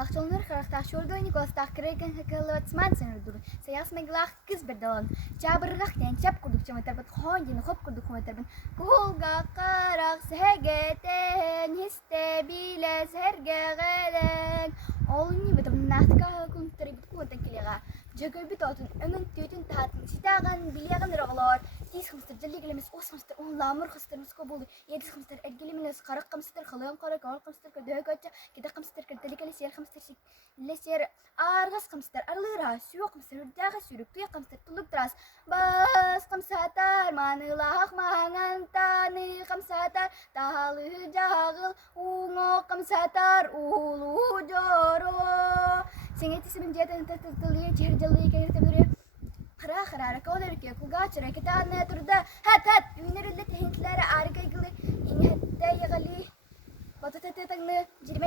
Maalachtonlar graag shordoin ko sta kreken hekelwat smansen dur. Saya smeglah kis bedon. Jabrgah den chap kuduk chama terbat khon jin khop kuduk khon terbat. Kulga qarak sehegeten histe bile sergelen. Olni betum nahtka kun teribut kun tekliga. Jaga bitotun önün tütün tahtın sitagan biliyagan raglar. Tis khamstar jalli gelemes os khamstar on lamur khamstar muskobulu. Yedis khamstar edgilemenes qarak khamstar khalan qarak al khamstar kadagacha kita khamstar kadalika lesir khamstar shik lesir argas khamstar arlira suyo khamstar daga suruk tuya khamstar tuluk tras bas khamsatar manilahak mahangantani khamsatar tahalu jagil ungo khamsatar ulu joro singeti sebim jatan tatliya cherjalli kayak temure خرا خرا ركودر كي كوغاتش ركتان تردا هات وينر اللي تهنتلار اركاي قلي ان هدا يغلي بطتتتن جري